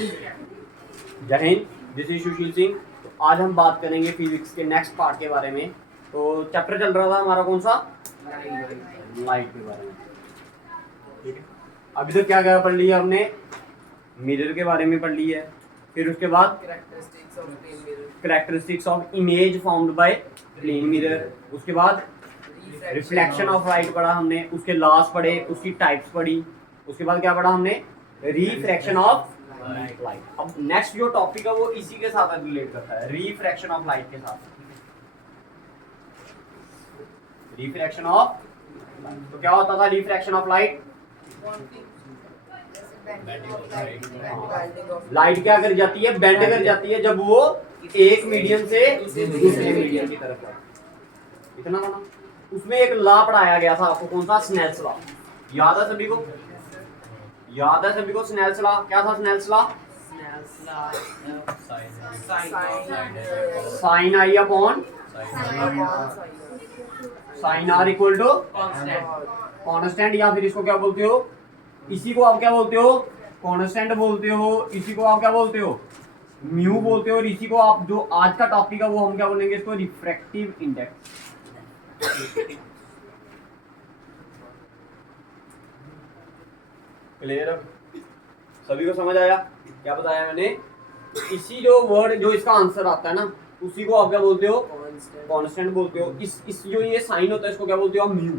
जय Hind, this is Sushil Singh. तो आज हम बात करेंगे फिजिक्स के नेक्स्ट पार्ट के बारे में। तो चैप्टर चल रहा था हमारा कौन सा, लाइट के बारे में। ठीक है, अभी तक क्या क्या पढ़ लिया हमने, मिरर के बारे में पढ़ लिया है, फिर उसके बाद characteristics of image formed by plane mirror, उसके बाद रिफ्लेक्शन ऑफ लाइट पढ़ा हमने, उसके लॉस पढ़े, उसकी टाइप्स पढ़ी, उसके बाद क्या पढ़ा हमने, रिफ्रैक्शन ऑफ लाइट। अब नेक्स्ट जो टॉपिक है वो इसी के साथ रिलेट करता है, रिफ्रैक्शन ऑफ लाइट के साथ। रिफ्रैक्शन ऑफ लाइट, तो क्या होता था रिफ्रैक्शन ऑफ लाइट? लाइट क्या कर जाती है, बेंड कर जाती है जब वो एक मीडियम से दूसरे मीडियम की तरफ जाती है। इतना माना। उसमें एक लॉ पढ़ाया गया था आपको, कौन सा? Snell's law. याद है सभी को? याद है सभी को स्नेल्स लॉ? क्या था Snell's law? Sine i upon sine r equal to constant, या फिर इसको क्या बोलते हो, इसी को आप क्या बोलते हो, कांस्टेंट बोलते हो, इसी को आप क्या बोलते हो, म्यू बोलते हो, और इसी को आप, जो आज का टॉपिक है वो हम क्या बोलेंगे, इसको रिफ्रैक्टिव इंडेक्स। क्लियर? सभी को समझ आया क्या बताया मैंने? इसी जो वर्ड, जो इसका आंसर आता है ना, उसी को आप क्या बोलते हो, कांस्टेंट बोलते हो। इस जो ये साइन होता है इसको क्या बोलते हो, म्यू,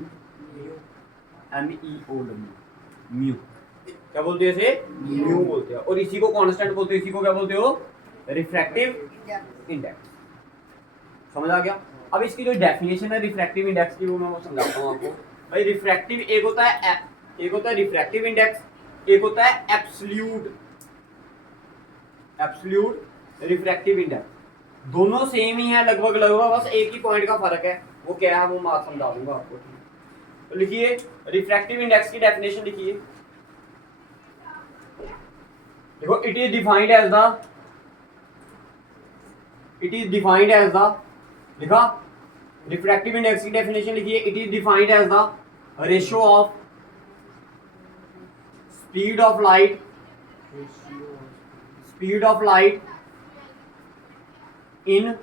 MEO, म्यू क्या बोलते हैं इसे, म्यू बोलते हैं। और इसी को कांस्टेंट बोलते हैं, इसी को क्या बोलते हो, रिफ्रैक्टिव इंडेक्स। समझ आ गया? अब इसकी जो डेफिनेशन है रिफ्रैक्टिव इंडेक्स की, वो मैं समझाता हूँ आपको। भाई रिफ्रैक्टिव, एक होता है रिफ्रैक्टिव इंडेक्स, एक होता है एब्सोल्यूट रिफ्रैक्टिव इंडेक्स। दोनों सेम ही है लगभग, बस एक ही पॉइंट का फर्क है। वो क्या है वो मैं समझा दूंगा आपको। तो लिखिए रिफ्रैक्टिव इंडेक्स की डेफिनेशन लिखिए। देखो, it is defined as the लिखा, रिफ्रैक्टिव इंडेक्स की डेफिनेशन लिखिए। It is defined as the ratio of speed of light in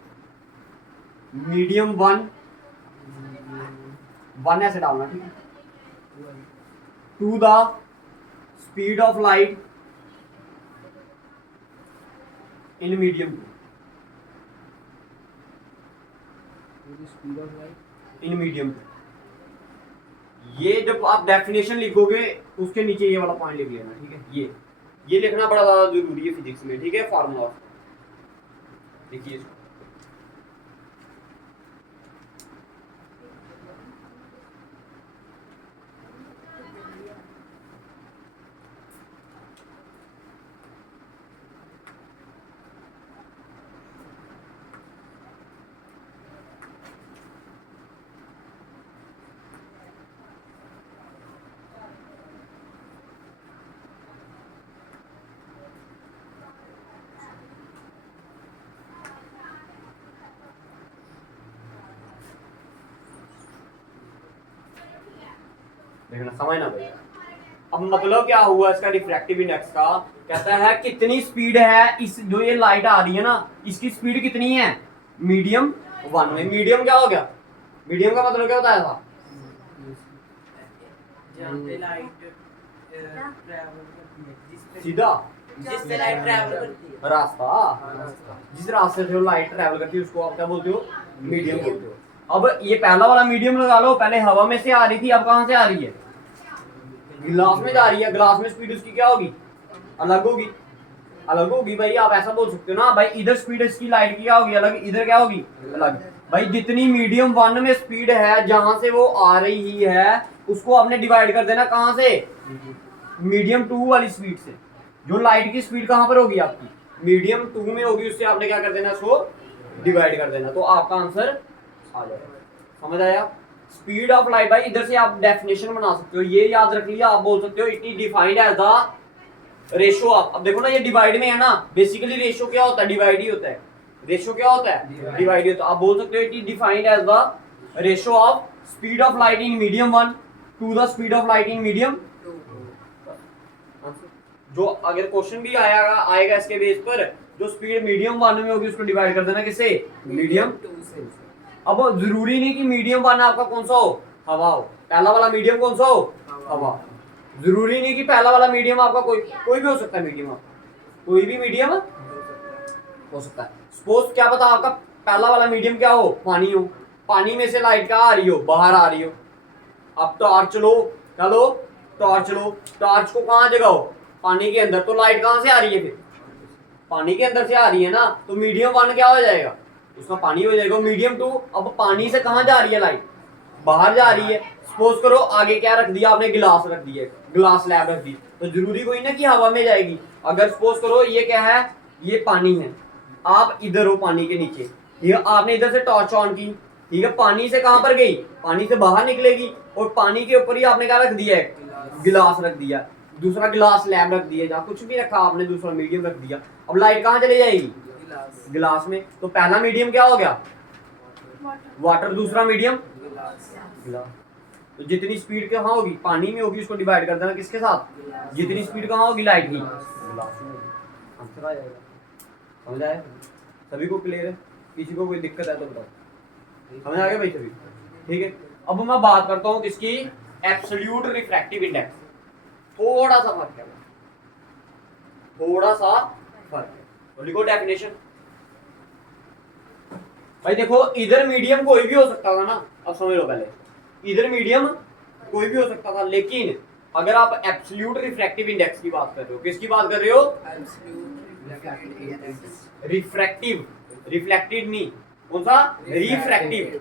medium one ऐसे डालना, ठीक है, to the speed of light in medium two. ये जब आप डेफिनेशन लिखोगे उसके नीचे ये वाला पॉइंट लिख लेना, ठीक है। ये लिखना बड़ा ज्यादा जरूरी है फिजिक्स में, ठीक है। फार्मूला लिखिए इसको। देखना, समझना भाई। अब मतलब क्या हुआ इसका रिफ्रैक्टिव इंडेक्स का, कहता है कितनी स्पीड है इस, जो ये लाइट आ रही है ना, इसकी स्पीड कितनी है मीडियम वन में। मीडियम क्या हो गया, मीडियम का मतलब क्या होता है था, सीधा रास्ता, जिस रास्ते से लाइट ट्रैवल करती है उसको आप क्या बोलते हो, मीडियम बोलते हो। अब ये पहला वाला मीडियम लगा लो, पहले हवा में से आ रही थी, अब कहां से आ रही है, ग्लास में जा रही है। ग्लास में स्पीड उसकी क्या होगी, अलग होगी भाई। आप ऐसा बोल सकते हो ना भाई, इधर स्पीड इसकी लाइट की क्या होगी, अलग, इधर क्या होगी, अलग। भाई जितनी मीडियम वन में स्पीड है, जहां से वो आ रही है, उसको आपने डिवाइड कर देना कहां से, मीडियम टू वाली स्पीड से। जो लाइट की स्पीड कहां पर होगी आपकी, मीडियम टू में होगी, उससे आपने क्या कर देना, इसको डिवाइड कर देना, तो आपका आंसर आ जाएगा। समझ आया? स्पीड ऑफ लाइट, भाई इधर से आप डेफिनेशन बना सकते हो, ये याद रख लिया। आप बोल सकते हो it is defined as the ratio of, अब देखो ना ये डिवाइड में है ना, बेसिकली रेशियो क्या होता है, डिवाइड ही होता है। रेशियो क्या होता है, डिवाइड ही होता है। आप बोल सकते हो it is defined as the ratio of speed of light in medium one to the speed of light in medium. जो अगर क्वेश्चन भी आएगा इसके बेस पर, जो स्पीड मीडियम 1 में होगी उसको डिवाइड कर देना किससे, मीडियम 2 से। अब जरूरी नहीं कि मीडियम 1 आपका कौन सा हो, हवा हो। पहला वाला मीडियम कौन सा हो, हवा। जरूरी नहीं कि पहला वाला मीडियम आपका कोई भी हो सकता है, मीडियम कोई भी मीडियम हो सकता है। सपोज क्या पता आपका पहला वाला मीडियम क्या हो, पानी हो, पानी में से लाइट क्या आ रही हो, बाहर आ रही हो। अब टॉर्च लो, क्या लो, टॉर्च लो, टॉर्च को कहाँ जगाओ, पानी के अंदर, तो लाइट कहाँ से आ रही है, फिर पानी के अंदर से आ रही है ना, तो मीडियम 1 क्या हो जाएगा, उसका पानी हो जाएगा। मीडियम 2, अब पानी से कहाँ जा रही है लाइट, बाहर जा रही है। सपोज करो आगे क्या रख दिया आपने, गिलास रख दिया, ग्लास स्लैब रख दी, तो जरूरी कोई ना कि हवा में जाएगी। अगर सपोज करो ये क्या है, ये पानी है, आप इधर हो पानी के नीचे, ये आपने इधर से टॉर्च ऑन की, ठीक है, पानी से कहां पर गई, पानी से बाहर निकलेगी, और पानी के ऊपर ही आपने क्या रख दिया है, गिलास रख दिया, दूसरा गिलास स्लैब रख दिया, जहाँ कुछ भी रखा आपने, दूसरा मीडियम रख दिया। अब लाइट कहाँ चली जाएगी, गिलास में। तो पहला मीडियम क्या हो गया, वाटर, दूसरा मीडियम गिलास। तो जितनी स्पीड कहाँ होगी, पानी में होगी, उसको डिवाइड कर देना किसके साथ, जितनी स्पीड कहाँ होगी लाइट की, गिलास में। आंसर आ जाएगा। समझ आया सभी को, क्लियर है, किसी को कोई दिक्कत है तो बताओ, समझ आ गया भाई सभी, ठीक है। अब मैं बात करता हूँ किसकी, एब्सोल्यूट रिफ्रैक्टिव इंडेक्स। थोड़ा सा फर्क है, थोड़ा सा फर्क है, तो लिखो डेफिनेशन। भाई देखो इधर मीडियम कोई भी हो सकता था ना, अब समझ लो, पहले इधर मीडियम कोई भी हो सकता था, लेकिन अगर आप एब्सोल्यूट रिफ्रैक्टिव इंडेक्स की बात कर रहे हो, किसकी बात कर रहे हो, रिफ्रैक्टिव, रिफ्लेक्टेड नहीं, कौन सा, रिफ्रैक्टिव,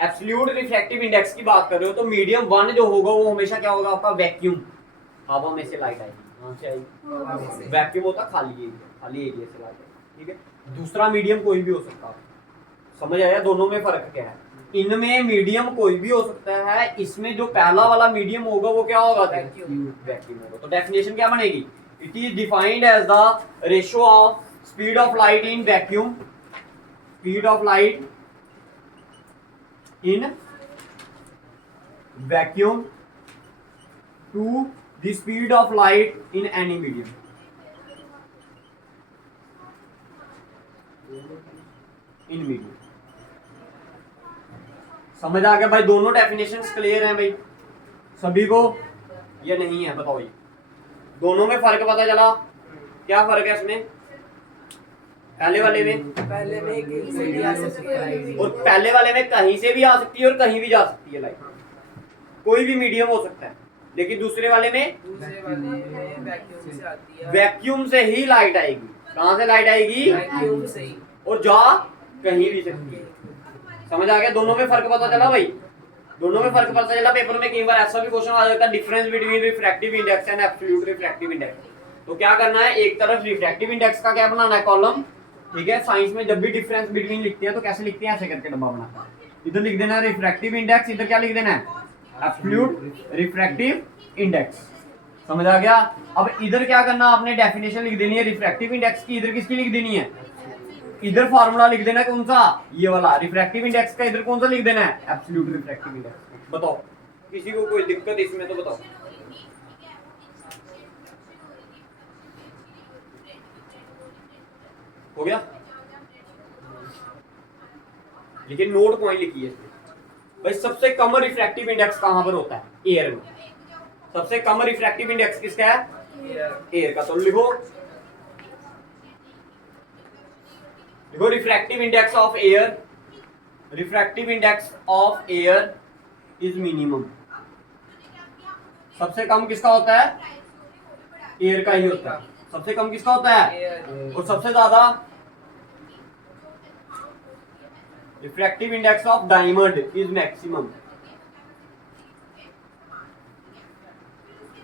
एब्सोल्यूट रिफ्रैक्टिव इंडेक्स की बात कर रहे हो, तो मीडियम 1 जो होगा वो हमेशा क्या होगा आपका, वैक्यूम, हवा में से लाइट आएगी, कहां से आएगी, वैक्यूम होता खाली एरिया, खाली एरिया से लाइट आएगी, ठीक है। दूसरा मीडियम कोई भी हो सकता है, समझ आया दोनों में फर्क क्या है। इनमें मीडियम कोई भी हो सकता है, इसमें जो पहला वाला मीडियम होगा वो क्या होगा, वैक्यूम होगा। तो डेफिनेशन क्या बनेगी, it is defined as the ratio of speed of light in vacuum, speed of light in vacuum to the speed of light in any medium. In medium, समझ आ गया भाई, दोनों डेफिनेशंस क्लियर हैं भाई सभी को, या नहीं है बताओ, ये दोनों में फर्क पता चला, क्या फर्क है इसमें, पहले वाले में कहीं से भी आ सकती है, और पहले वाले में कहीं से भी आ सकती है और कहीं भी जा सकती है लाइट, कोई भी मीडियम हो सकता है। लेकिन दूसरे वाले में वैक्यूम से आती है, वैक्यूम से ही लाइट आएगी, कहां से लाइट आएगी, वैक्यूम से ही, और जा कहीं भी सकती है। समझ आ गया, दोनों में फर्क पता चला भाई, दोनों में फर्क पता चला। पेपर में कई बार ऐसा भी क्वेश्चन आ जाता है, difference between refractive index and absolute refractive index. तो क्या करना है, एक तरफ रिफ्रैक्टिव इंडेक्स का क्या बनाना है, कॉलम, ठीक है। साइंस में जब भी डिफरेंस बिटवीन लिखते हैं तो कैसे लिखते हैं, ऐसे करके डब्बा बना, इधर लिख देना है रिफ्रैक्टिव इंडेक्स, इधर क्या लिख देना है, एब्सोल्यूट रिफ्रैक्टिव इंडेक्स। समझ आ गया। अब इधर क्या करना, आपने डेफिनेशन लिख देनी है रिफ्रैक्टिव इंडेक्स की, इधर किसकी लिख देनी है, इधर फार्मूला लिख देना है, कौन सा, ये वाला रिफ्रैक्टिव इंडेक्स का, इधर कौन सा लिख देना है, एब्सोल्यूट रिफ्रैक्टिव इंडेक्स। बताओ किसी को कोई दिक्कत इसमें तो बताओ, हो गया। लेकिन नोट पॉइंट लिखिए भाई, सबसे कम रिफ्रैक्टिव इंडेक्स कहां पर होता है, एयर में। सबसे कम रिफ्रैक्टिव इंडेक्स किसका है, एयर का। तो लिखो refractive index of air, refractive index of air is minimum. सबसे कम किसका होता है, एयर का ही होता है। सबसे कम किसका होता है, और सबसे ज्यादा refractive index of diamond is maximum.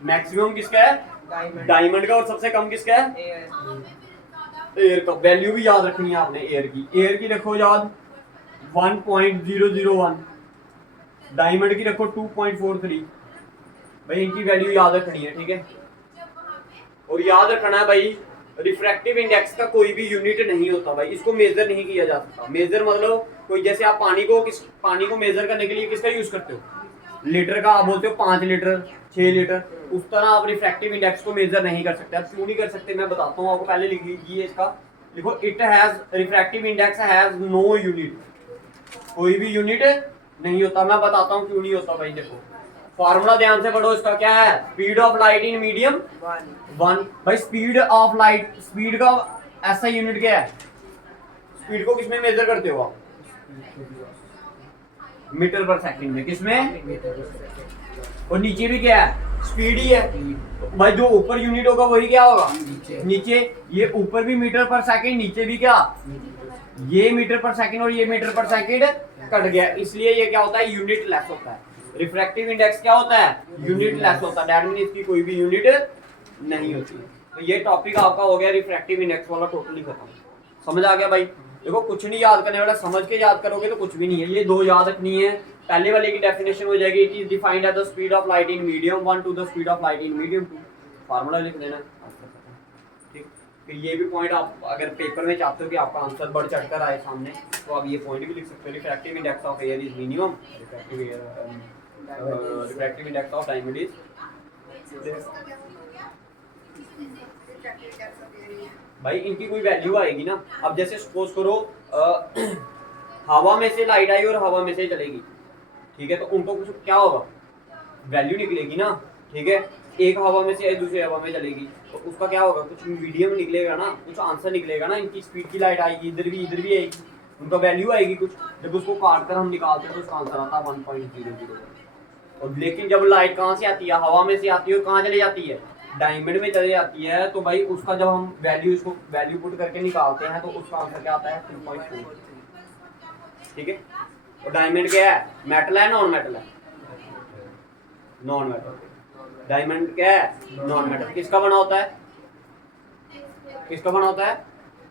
Maximum किसका है, डायमंड का, और सबसे कम किसका है, एयर का। वैल्यू भी याद रखनी है आपने एयर की, एयर की रखो याद 1.001, डायमंड की रखो 2.43। भाई इनकी वैल्यू याद रखनी है, ठीक है। और याद रखना है भाई, रिफ्रैक्टिव इंडेक्स का कोई भी यूनिट नहीं होता भाई, इसको मेजर नहीं किया जा सकता। मेजर मतलब कोई, जैसे आप पानी को मेजर करने के लिए किसका यूज करते हो, लीटर का आप बोलते हो 5 लीटर 6 लीटर, उस तरह आप रिफ्रैक्टिव इंडेक्स को मेजर नहीं कर सकते। आप क्यों नहीं कर सकते मैं बताता हूँ आपको, पहले लिख लीजिए इसका। देखो it has refractive index has no unit, कोई भी यूनिट नहीं होता। मैं बताता हूँ क्यों नहीं होता भाई। देखो फॉर्मूला ध्यान से पढ़ो, इसका क्या है, speed of light in medium 1। भाई स्पीड ऑफ लाइट, स्पीड का ऐसा यूनिट क्या है, स्पीड को किसमें मेजर करते हो आप, मीटर पर सेकंड में, किसमें, और नीचे भी क्या है, स्पीड ही है। भाई जो ऊपर यूनिट होगा वही क्या होगा, नीचे। ये ऊपर भी मीटर पर सेकंड, नीचे भी क्या, ये मीटर पर सेकंड और ये मीटर पर सेकंड कट गया, इसलिए ये क्या होता है, यूनिट लेस होता है। रिफ्रैक्टिव इंडेक्स क्या होता है, यूनिट लेस होता है, दैट मीन इसकी कोई भी यूनिट नहीं होती। तो ये टॉपिक आपका हो गया रिफ्रैक्टिव इंडेक्स वाला, टोटली खत्म। समझ आ गया भाई। देखो कुछ नहीं याद करने वाला, समझ के याद करोगे तो कुछ भी नहीं है। ये दो याद रखनी है। पहले वाले की डेफिनेशन हो जाएगी, it is defined as the speed of light in medium 1 to the speed of light in medium 2। Formula लिख देना, ठीक। फिर ये भी पॉइंट आप अगर पेपर में चाहते हो कि आपका आंसर बढ़ चढ़कर आए सामने, तो आप ये पॉइंट भी लिख सकते हो। Refractive index of air is minimum, refractive index of diamond is. भाई इनकी कोई वैल्यू आएगी ना। अब जैसे सपोज करो हवा में से लाइट आई और हवा में से चलेगी, ठीक है, तो उनको कुछ क्या होगा, वैल्यू निकलेगी ना, ठीक है। एक हवा में से दूसरी हवा में चलेगी तो उसका क्या होगा, कुछ मीडियम निकलेगा ना, कुछ आंसर निकलेगा ना। इनकी स्पीड की लाइट आएगी, इधर भी आएगी, उनका वैल्यू आएगी कुछ। जब उसको काट कर हम निकालते हैं तो उसका आंसर आता है 1.00। और लेकिन जब लाइट कहाँ से आती है, हवा में से आती है और कहाँ चली जाती है, डायमंड में चली जाती है, तो भाई उसका जब हम उसको वैल्यू पुट करके निकालते हैं तो उसका आंसर क्या आता है, 2.4, ठीक है। और डायमंड क्या है, मेटल है नॉन मेटल है, नॉन मेटल। डायमंड क्या है, नॉन मेटल। किसका बना होता है, किसका बना होता है,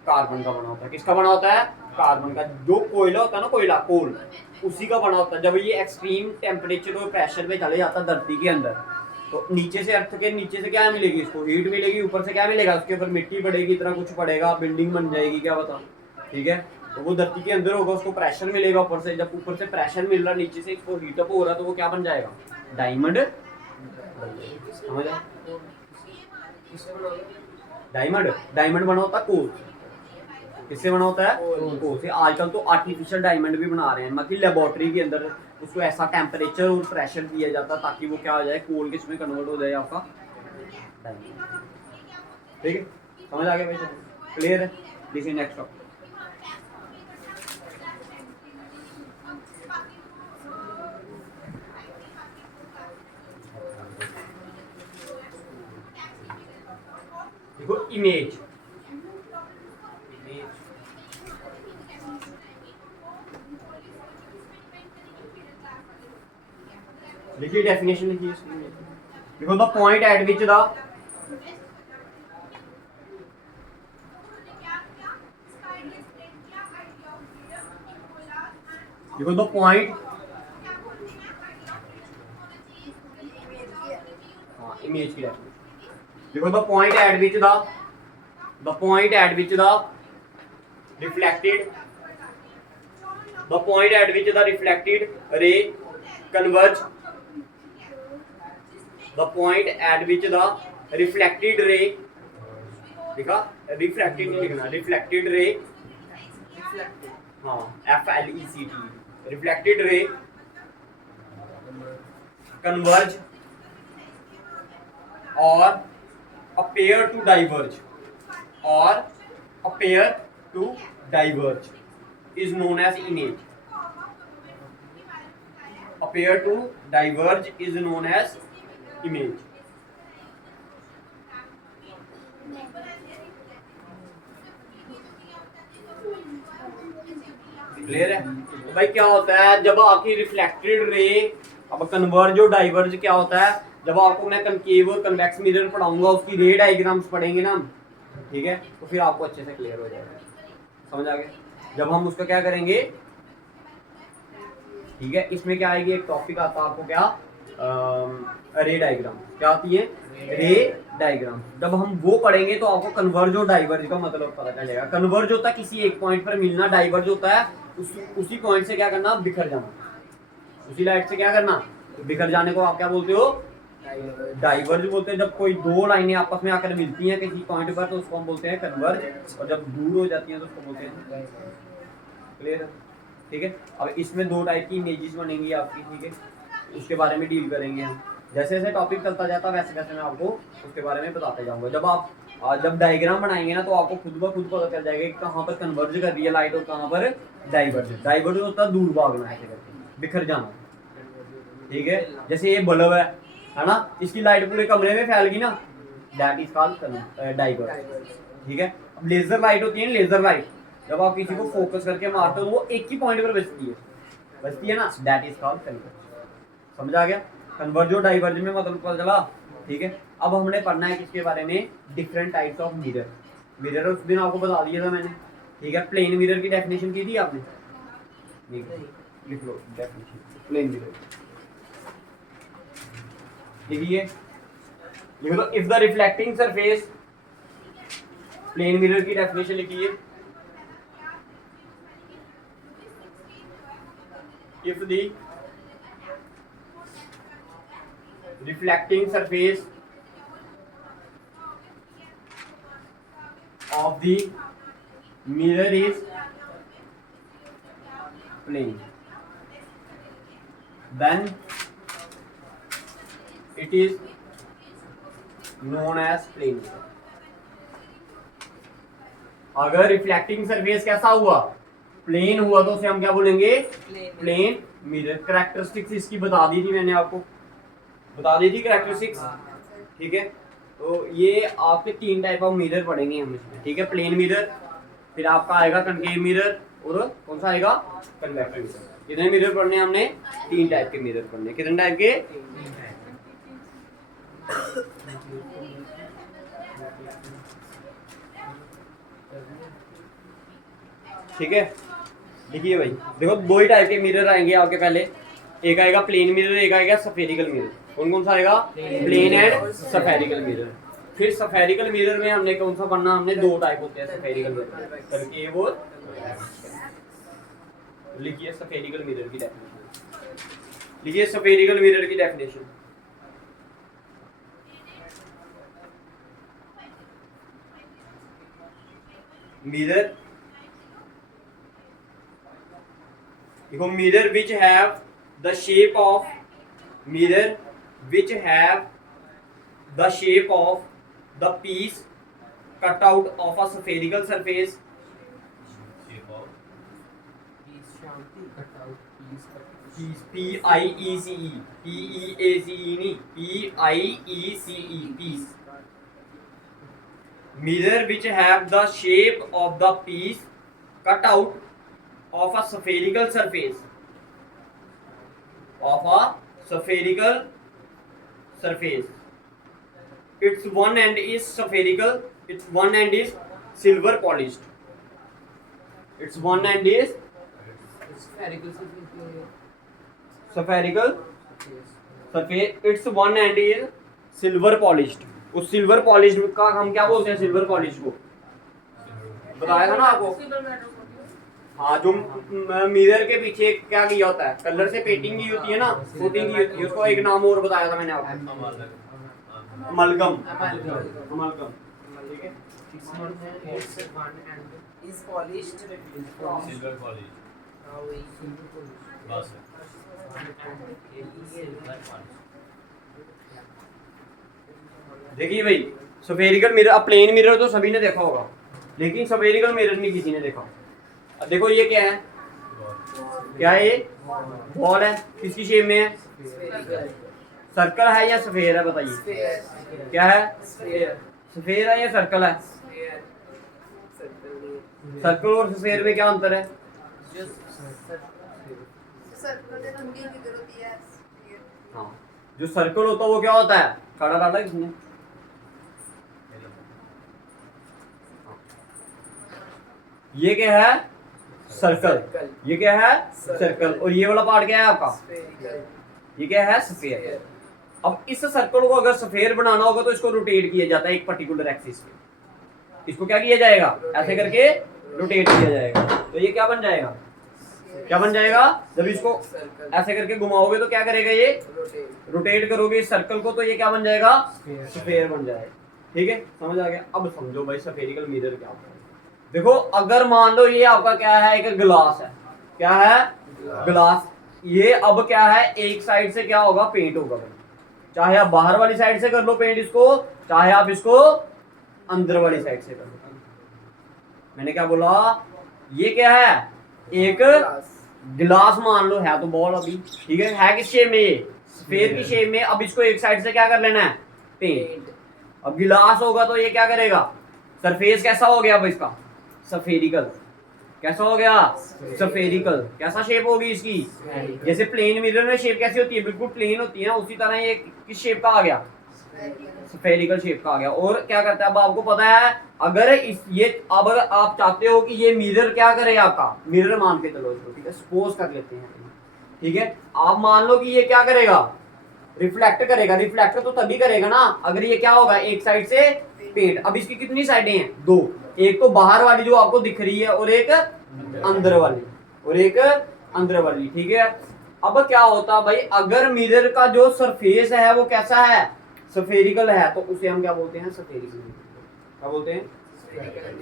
कार्बन का बना होता है। किसका बना होता है, कार्बन का। जो कोयला होता है ना, कोयला कोल, उसी का बना होता है। जब ये एक्सट्रीम टेम्परेचर और प्रेशर पे चले जाता है धरती के अंदर, तो नीचे से, अर्थ के नीचे से क्या मिलेगी, इसको हीट मिलेगी, ऊपर से क्या मिलेगा, उसके ऊपर मिट्टी पड़ेगी, इतना कुछ पड़ेगा, बिल्डिंग बन जाएगी, क्या बता, ठीक है। तो वो धरती के अंदर होगा, उसको प्रेशर मिलेगा ऊपर से। जब ऊपर से प्रेशर मिल रहा, नीचे से इसको हीटअप हो रहा, तो वो क्या बन जाएगा, डायमंड। समझ आया, डायमंड, डायमंड बना होता है कोल। किससे बना होता है, कोल से। आजकल तो आर्टिफिशियल डायमंड भी बना रहे हैं, मतलब लेबोरेटरी के अंदर उसको ऐसा टेम्परेचर और प्रेशर दिया जाता है ताकि वो क्या हो जाए, कोल के इसमें कन्वर्ट हो जाए आपका डायमंड। ठीक है, समझ आ गया भाई, क्लियर है। देखिए नेक्स्ट टॉपिक, देखो इमेज। देखिए डेफिनेशन लिखिए, देखो the point eight which the, देखो द पॉइंट, हाँ इमेज की डेफिनेशन। देखो the point eight which the point eight which the reflected, the point eight which the reflected ray converge, the point at which the reflected ray, देखा refracted नहीं लिखना, reflected ray, हाँ FLECT, reflected ray converge or appear to diverge, or appear to diverge is known as image. Appear to diverge is known as image. Clear है भाई। क्या होता है जब आपकी रिफ्लेक्टेड रे, अब कन्वर्ज और डाइवर्ज क्या होता है, जब आपको मैं कनकेव और कन्वेक्स मिरर पढ़ाऊंगा, उसकी रे डायग्राम्स पढ़ेंगे ना, ठीक है, तो फिर आपको अच्छे से क्लियर हो जाएगा। समझ आ गया। जब हम उसका क्या करेंगे, ठीक है, इसमें क्या आएगी, एक टॉपिक आता है आपको क्या, रे डायग्राम। क्या आती है, रे डायग्राम। जब हम वो पढ़ेंगे तो आपको कन्वर्ज और डाइवर्ज का मतलब पता चलेगा। कन्वर्ज होता है किसी एक पॉइंट पर मिलना, डाइवर्ज होता है उसी पॉइंट से क्या करना, बिखर जाना, उसी लाइट से क्या करना, बिखर जाने को आप क्या बोलते हो? डाइवर्ज बोलते हैं। जब कोई दो लाइनें आपस में आकर मिलती हैं किसी पॉइंट पर तो उसको हम बोलते हैं कन्वर्ज, और जब दूर हो जाती हैं तो उसको बोलते हैं। क्लियर? ठीक है। अब इसमें दो टाइप की इमेजेस बनेंगी आपकी, ठीक है, उसके बारे में डील करेंगे हम। जैसे जैसे टॉपिक चलता जाता वैसे वैसे मैं आपको उसके बारे में बताते जाऊंगा। जब डायग्राम बनाएंगे ना तो आपको खुद ब खुद पता चल जाएगा कि कहाँ पर कन्वर्ज कर रही है लाइट और कहाँ पर डाइवर्ज। डाइवर्ज होता है दूर भागना, ऐसे करके बिखर जाना, ठीक है। जैसे ये बल्ब है ना, इसकी लाइट पूरे कमरे में फैल गई ना, दैट इज कॉल्ड डाइवर्ज, ठीक है। अब लेजर लाइट होती है, लेजर लाइट जब आप किसी को फोकस करके मारते हो वो एक ही पॉइंट पर बचती है ना, दैट इज कॉल्ड कन्वर्ज। समझ आ गया? कन्वर्ज और डाइवर्ज में मतलब पता चला, ठीक है। अब हमने पढ़ना है किसके बारे में? Different types of mirror. Mirror उस दिन आपको बता दिया था मैंने, ठीक है। प्लेन मिरर की डेफिनेशन की थी आपने, लिख लो डेफिनेशन प्लेन मिरर, लिखिए, लिख लो। If the reflecting surface, plane mirror की डेफिनेशन लिखिए। If the reflecting surface of the mirror is plane, then it is known as plane mirror. अगर रिफ्लेक्टिंग सरफेस कैसा हुआ? प्लेन हुआ तो उसे हम क्या बोलेंगे? Plane mirror. कैरेक्टरिस्टिक्स इसकी बता दी थी मैंने आपको, बता दी थी कैरेक्टरिस्टिक्स, ठीक है। तो ये आपके तीन टाइप ऑफ मिरर पढ़ेंगे हम इसमें, ठीक है। प्लेन मिरर, फिर आपका आएगा कनकेव मिरर, और कौन सा आएगा? Convex mirror. कितने मिरर पढ़ने हमने? तीन टाइप के मिरर पढ़ने। कितने टाइप के? ठीक है। देखिए भाई, देखो दो ही टाइप के मिरर आएंगे आपके पहले, एक आएगा प्लेन मिरर, एक आएगा सफेरिकल मिरर। कौन कौन सा आएगा? Plane and spherical mirror. फिर सफेरिकल मिरर में हमने कौन सा पढ़ना? हमने दो टाइप होते हैं सफेरिकल मिरर, कनकेव और लिखिए सफेरिकल मिरर की डेफिनेशन, लिखिए सफेरिकल मिरर की डेफिनेशन। मिरर, देखो, mirror which have the shape of mirror which have the shape of the piece cut out of a spherical surface, piece, P-I-E-C-E, P-E-A-C-E नहीं, P-I-E-C-E, piece. Mirror which have the shape of the piece cut out of a spherical surface, of a spherical surface. Its one end is spherical, its one end is silver polished. Its one end is spherical surface, its one end is silver polished. उस silver polish का हम क्या बोलते हैं? Silver polish को बताया था ना आपको। हाँ, जो मिरर के पीछे क्या किया होता है? कलर से पेंटिंग की होती है ना, कोटिंग की होती है, उसको एक नाम और बताया था मैंने आपको, अमलगम। अमलगम, ठीक है। देखिए भाई, सफेरिकल मिरर, अब प्लेन मिरर तो सभी ने देखा होगा, लेकिन सफेरिकल मिरर नहीं किसी ने देखा। अब देखो ये क्या है? क्या है ये? बॉल है। किसकी शेप में है? सर्कल है या स्फेयर है? बताइए क्या है? स्फेयर है या सर्कल है? सर्कल और स्फेयर में क्या अंतर है? हाँ, जो सर्कल होता है वो क्या होता है? खड़ा डाला किसने? ये क्या है? सर्कल। ये क्या है? सर्कल। और ये वाला पार्ट क्या है आपका? ये क्या है? स्फीयर। अब इस सर्कल को अगर स्फीयर बनाना होगा तो इसको रोटेट किया जाता है एक पर्टिकुलर एक्सिस पे। इसको क्या किया जाएगा? ऐसे करके रोटेट किया जाएगा, तो ये क्या बन जाएगा? क्या बन जाएगा? जब इसको ऐसे करके घुमाओगे तो क्या करेगा ये? रोटेट करोगे इस सर्कल को तो ये क्या बन जाएगा? स्फीयर बन जाएगा। ठीक है, समझ आ गया? अब समझो भाई स्फेरिकल मिरर क्या होता है। देखो अगर मान लो ये आपका क्या है, एक ग्लास है। क्या है? ग्लास। ये अब क्या है, एक साइड से क्या होगा? पेंट होगा भाई। चाहे आप बाहर वाली साइड से कर लो पेंट इसको, चाहे आप इसको अंदर वाली साइड से कर लो। मैंने क्या बोला? ये क्या है? एक गिलास मान लो है तो बॉल अभी, ठीक है किस शेप में? ये स्फीयर की शेप में। अब इसको एक साइड से क्या कर लेना है? पेंट। अब गिलास होगा तो ये क्या करेगा? सरफेस कैसा हो गया अब इसका? स्फेरिकल। कैसा हो गया? स्फेरिकल। कैसा शेप होगी इसकी? जैसे प्लेन मिरर में शेप कैसी होती है? बिल्कुल प्लेन होती है, उसी तरह ये किस शेप का आ गया? स्फेरिकल शेप का आ गया। और क्या करता है अब आपको पता है, अगर इस ये अब आप चाहते हो कि ये मिरर क्या करे आपका, मिरर मान के चलो इसको, ठीक है, सपोज कर लेते हैं, ठीक है। आप मान लो कि ये क्या करेगा? रिफ्लेक्ट करेगा। रिफ्लेक्ट तो तभी करेगा ना अगर ये क्या होगा? एक साइड से पेंट। अब इसकी कितनी साइडें हैं? दो। एक तो बाहर वाली जो आपको दिख रही है और एक अंदर वाली, और एक अंदर वाली, ठीक है। अब क्या होता भाई, अगर मिरर का जो सरफेस है वो कैसा है? स्फेरिकल है, तो उसे हम क्या बोलते हैं? स्फेरिकल। क्या बोलते हैं?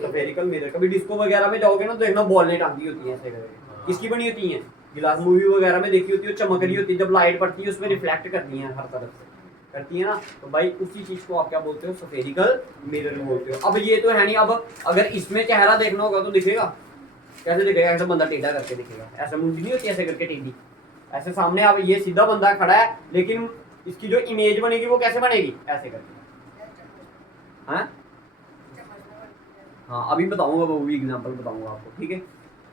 Spherical mirror. कभी डिस्को वगैरह में जाओगे ना तो देखना बॉलें टांगी होती हैं ऐसे करके। किसकी बनी होती हैं? गिलास। मूवी वगैरह में देखी होती है, चमक रही होती है, जब लाइट पड़ती है उसमें रिफ्लेक्ट करती है, हर तरफ से करती है ना, तो भाई उसी चीज को आप क्या बोलते हो? स्फेरिकल मिरर बोलते हो। अब ये तो है नहीं, अब अगर इसमें चेहरा देखना होगा तो दिखेगा कैसे? दिखेगा ऐसा, बंदा टेढ़ा करके दिखेगा, ऐसा मुंडी नहीं होती ऐसे करके टेढ़ी, ऐसे सामने। अब ये सीधा बंदा खड़ा है, लेकिन इसकी जो इमेज बनेगी वो कैसे बनेगी? ऐसे करके। हाँ अभी बताऊंगा, वो भी एग्जांपल बताऊंगा आपको, ठीक है।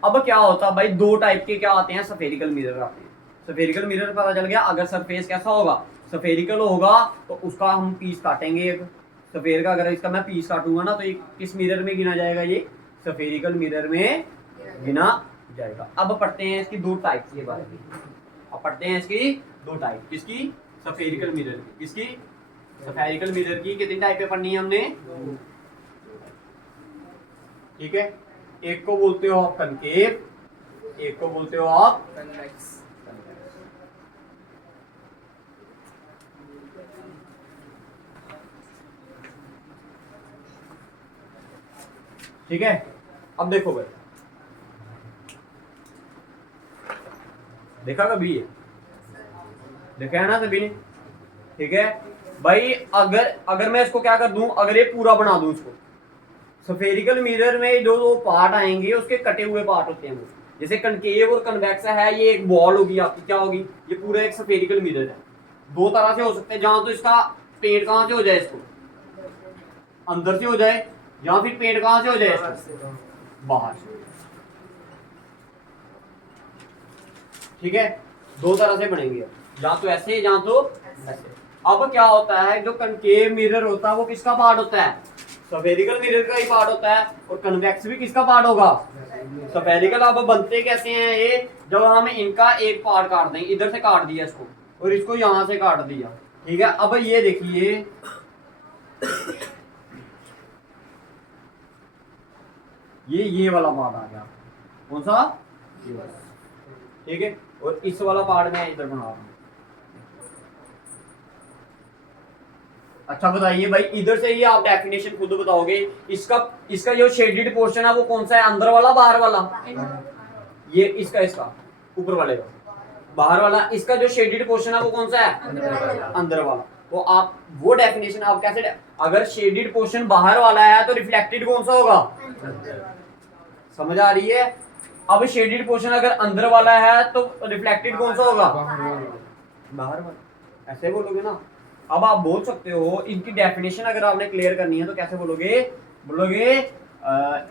अब क्या होता है भाई, दो टाइप के क्या आते हैं? स्फेरिकल मिरर आते हैं। स्फेरिकल मिरर पता चल गया, अगर सरफेस कैसा होगा? स्फेरिकल होगा, तो उसका हम पीस काटेंगे एक स्फेयर का। अगर इसका मैं पीस काटूंगा ना तो ये किस मिरर में गिना जाएगा? ये स्फेरिकल मिरर में गिना जाएगा। अब पढ़ते हैं इसकी दो टाइप के बारे में। अब पढ़ते हैं इसकी दो टाइप। किसकी? स्फेरिकल मिरर की। किसकी? स्फेरिकल मिरर की। कितनी टाइपें पढ़नी है हमने? ठीक है। एक को बोलते हो आप कनकेव, एक को बोलते हो आप कन्वेक्स। ठीक है। अब देखो भाई, देखा कभी ये? देखा है ना सभी ने? ठीक है भाई, अगर मैं इसको क्या कर दूं, अगर ये पूरा बना दूं इसको, स्फेरिकल मिरर में जो दो पार्ट आएंगे उसके कटे हुए पार्ट होते हैं वो। जैसे कनकेव और कन्वेक्स है, ये एक बॉल होगी आपकी, क्या होगी? ये पूरा एक स्फेरिकल मिरर है। दो तरह से हो सकते हैं, जहां तो इसका पेंट कहां से हो जाए? इसको अंदर से हो जाए, या फिर पेंट कहां से हो जाए? बाहर से। ठीक है, दो तरह से बनेंगे, या तो ऐसे या तो ऐसे। अब क्या होता है, जो कनकेव मिरर होता है वो किसका पार्ट होता है? स्फेरिकल मिरर का ही पार्ट होता है। और कन्वेक्स भी किसका पार्ट होगा? स्फेरिकल। अब बनते कैसे हैं ये? जब हम इनका एक पार्ट काट दें, इधर से काट दिया इसको और इसको यहां से काट दिया, ठीक है। अब ये देखिए, ये वाला पार्ट आ गया। कौन सा? ठीक है। और इस वाला पार्ट में इधर बना रहा हूं। अच्छा बताइए भाई, इधर से ही आप डेफिनेशन खुद बताओगे। इसका जो शेडेड पोर्शन है वो कौन सा है? अंदर वाला, बाहर वाला? ये इसका ऊपर वाले का बाहर वाला। इसका जो शेडेड पोर्शन है वो कौन सा है? अंदर वाला। तो आप वो डेफिनेशन आप कैसे, अगर शेडेड पोर्शन बाहर वाला है तो रिफ्लेक्टेड कौन सा होगा? समझ आ रही है? अब शेडेड पोर्शन अगर अंदर वाला है तो रिफ्लेक्टेड कौन सा होगा? बाहर वाला। ऐसे बोलोगे ना। अब आप बोल सकते हो, इनकी डेफिनेशन अगर आपने क्लियर करनी है तो कैसे बोलोगे?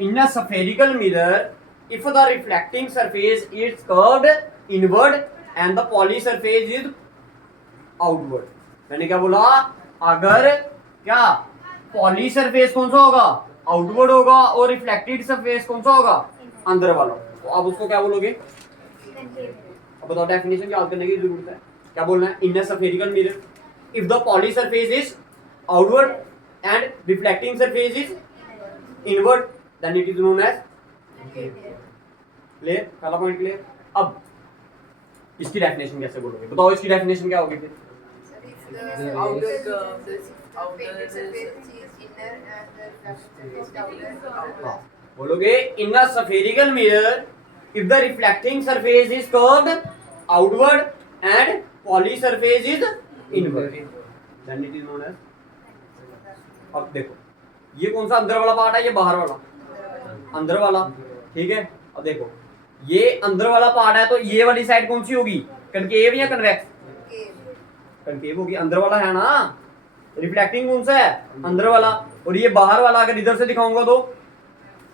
In a spherical mirror, if the reflecting surface is curved inward and the poly surface is outward. मैंने क्या बोला? अगर क्या पॉली सरफेस कौन सा होगा? आउटवर्ड होगा, और रिफ्लेक्टेड सरफेस कौन सा होगा? अंदर वाला। तो आप उसको क्या बोलोगे? अब बताओ, डेफिनेशन याद करने की जरूरत है। क्या बोलना है? In a spherical mirror, if the poly surface is outward and reflecting surface is inward, then it is known as clear. पहला पॉइंट क्लियर। अब इसकी डेफिनेशन कैसे बोलोगे, बताओ इसकी डेफिनेशन क्या होगी फिर? हाँ, बोलोगे in a spherical mirror if the reflecting surface is curved outward and poly surface is inward then it is known as। अब देखो ये कौन सा अंदर वाला पार्ट है, ये बाहर वाला, अंदर वाला, ठीक है। अब देखो ये अंदर वाला पार्ट है तो ये वाली साइड कौन सी होगी, कनकेव या कन्वेक्स? कनकेव होगी, अंदर वाला है ना। रिफ्लेक्टिंग कौन सा है, अंदर वाला। और ये बाहर वाला, अगर इधर से दिखाऊंगा तो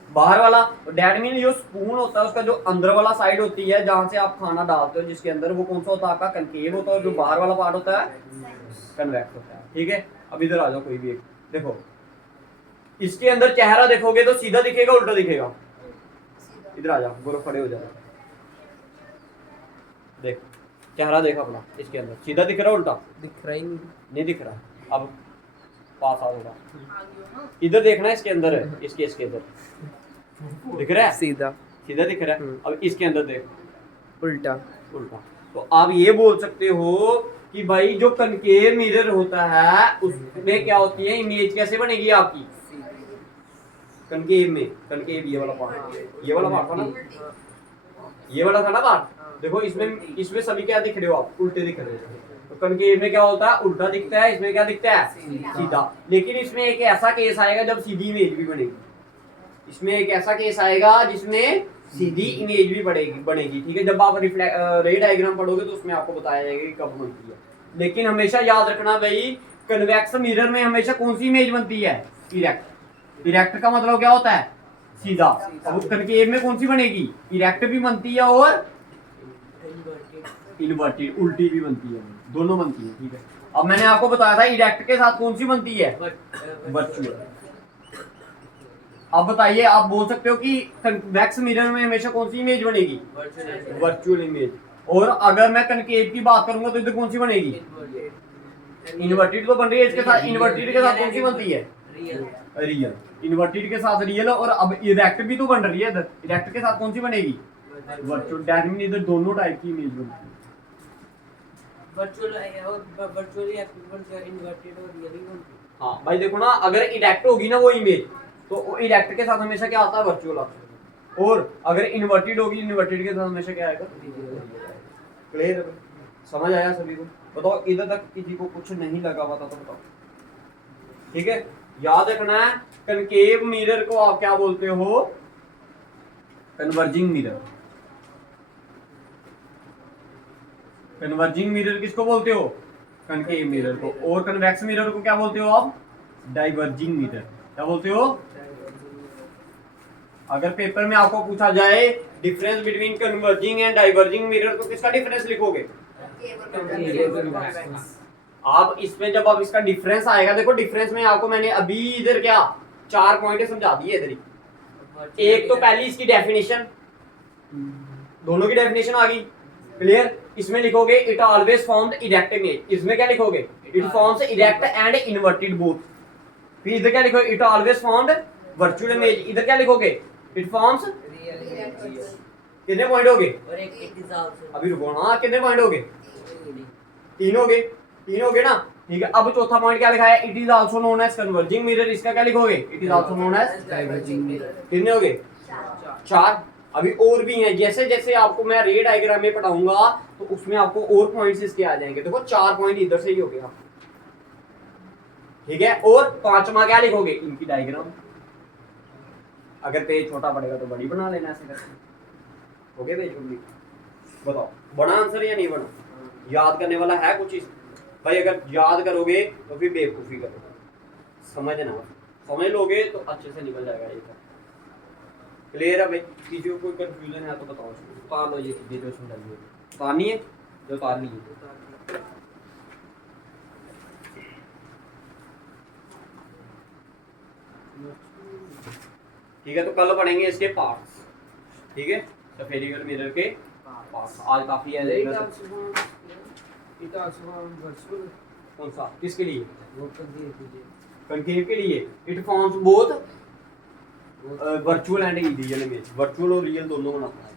बाहर वाला। डैट मीन जो स्पून होता है उसका जो अंदर वाला साइड होती है जहां से आप खाना डालते हो जिसके अंदर, वो कौन सा होता है आपका, कनकेव होता है। और जो बाहर वाला पार्ट होता है कन्वेक्स होता है, ठीक है। अब इधर आ जाओ कोई भी एक, देखो इसके अंदर चेहरा देखोगे तो सीधा दिखेगा उल्टा दिखेगा? इधर आ जाओ गोरो, खड़े हो जाओ, देख चेहरा देखा अपना, इसके अंदर सीधा दिख रहा है उल्टा दिख रहा ही नहीं दिख रहा। अब पास आ होगा, इधर देखना है, इसके अंदर है, इसके इधर दिख रहा है, सीधा सीधा दिख रहा है। अब इसके अंदर देख उल्टा उल्टा। तो आप ये बोल सकते हो कि भाई जो कनकेव मिरर होता है उसमें क्या होती है, इमेज कैसे बनेगी आपकी कनकेव में। कनकेव ये वाला पार्ट, ये वाला पार्ट था ना, ये वाला था ना पार्ट। देखो इसमें सभी क्या दिख रहे हो आप, उल्टे दिख रहे हो। तो कनकेव में क्या होता है, उल्टा दिखता है, इसमें क्या दिखता है, सीधा। लेकिन इसमें एक ऐसा केस आएगा जब सीधी इमेज भी बनेगी, इसमें एक ऐसा केस आएगा जिसमें सीधी इमेज भी बनेगी, ठीक है। जब आप रे डायग्राम पढ़ोगे तो उसमें आपको बताया जाएगा कि कब बनती है। लेकिन हमेशा याद रखना भाई, कन्वेक्स मिरर में हमेशा कौन सी इमेज बनती है, इरेक्ट। इरेक्ट का मतलब क्या होता है, सीधा। अब कनकेव में कौन सी बनेगी, इरेक्ट भी बनती है और इन्वर्टेड, उल्टी भी बनती है, दोनों बनती है, ठीक है। अब मैंने आपको बताया था इरेक्ट के साथ कौन सी बनती है, वर्चुअल। अब बताइए, आप बोल सकते हो कि कन्वेक्स मिरर में हमेशा कौन सी इमेज बनेगी, वर्चुअल इमेज। और अगर मैं कनकेव की बात करूंगा तो इधर कौन सी बनेगी, इन्वर्टेड तो बन रही है इसके साथ। इन्वर्टेड के साथ कौन सी बनती है, रियल। इन्वर्टेड के साथ रियल। और अब इरेक्ट भी तो बन रही है इधर, इरेक्ट के साथ कौन सी बनेगी, वर्चुअल। दैट मीन इधर दोनों टाइप की इमेज बनती है, वर्चुअल और वर्चुअली इन्वर्टेड और रियली। हाँ भाई देखो ना, अगर इरेक्ट होगी ना वो इमेज तो इरेक्ट के साथ हमेशा क्या आता है, वर्चुअल आता है। और अगर इन्वर्टेड होगी, इन्वर्टेड के साथ हमेशा क्या आएगा, क्लियर। समझ आया सभी को? बताओ इधर तक किसी को कुछ नहीं लगा हुआ था तो बताओ, ठीक है। याद रखना है, कनकेव मिरर को आप क्या बोलते हो, कन्वर्जिंग मिरर। कन्वर्जिंग मिरर किसको बोलते हो, कनकेव मिरर को। और कन्वेक्स मिरर को क्या बोलते हो आप, डाइवर्जिंग मिरर। क्या बोलते हो? अगर पेपर में आपको पूछा जाए difference between converging and diverging mirror तो किसका डिफरेंस लिखोगे, आप इसमें जब आप इसका डिफरेंस आएगा, देखो डिफरेंस में आपको मैंने अभी इधर क्या 4 पॉइंट समझा दिए इधर ही। एक तो पहली इसकी डेफिनेशन, दोनों की डेफिनेशन आ गई, क्लियर। इसमें लिखोगे it always form the erect image. इसमें क्या लिखोगे, it forms erect and inverted both. फिर इधर क्या लिखोगे, it always formed virtual image. इधर क्या लिखोगे, इट फॉर्म्स। कितने पॉइंट हो गए, और एक अभी रुको ना, कितने पॉइंट हो गए, 3 हो गए, 3 हो गए ना, ठीक है। अब चौथा पॉइंट क्या लिखा है, it is also known as converging mirror. इसका क्या लिखोगे, it is also known as diverging mirror. कितने हो गए, 4। अभी और भी हैं, जैसे जैसे आपको मैं रे डायग्राम में पढ़ाऊंगा तो उसमें आपको और पॉइंट्स इसके आ जाएंगे। देखो 4 पॉइंट इधर से ही हो गया, ठीक है। और 5वां क्या लिखोगे, इनकी डायग्राम। अगर पेज छोटा पड़ेगा तो बड़ी बना लेना, ऐसे करके हो गया पेज कंप्लीट। बताओ बड़ा आंसर या नहीं बना, याद करने वाला है कुछ इस भाई। अगर याद करोगे तो फिर बेवकूफी करोगे, समझना, समझ लोगे तो अच्छे से निकल जाएगा ये। क्लियर है भाई? किसी को कोई कंफ्यूजन है तो बताओ, उतार लो ये जो समझाइए। उतारनी है जो उतार ली ठीक है। तो कल पढ़ेंगे इसके पार्ट्स, ठीक है, स्फेरिकल मिरर के पार्ट्स। आज काफी है। कौन सा, किसके लिए, कनकेव के लिए। It forms both virtual and real image. Virtual और रियल दोनों बनाता है।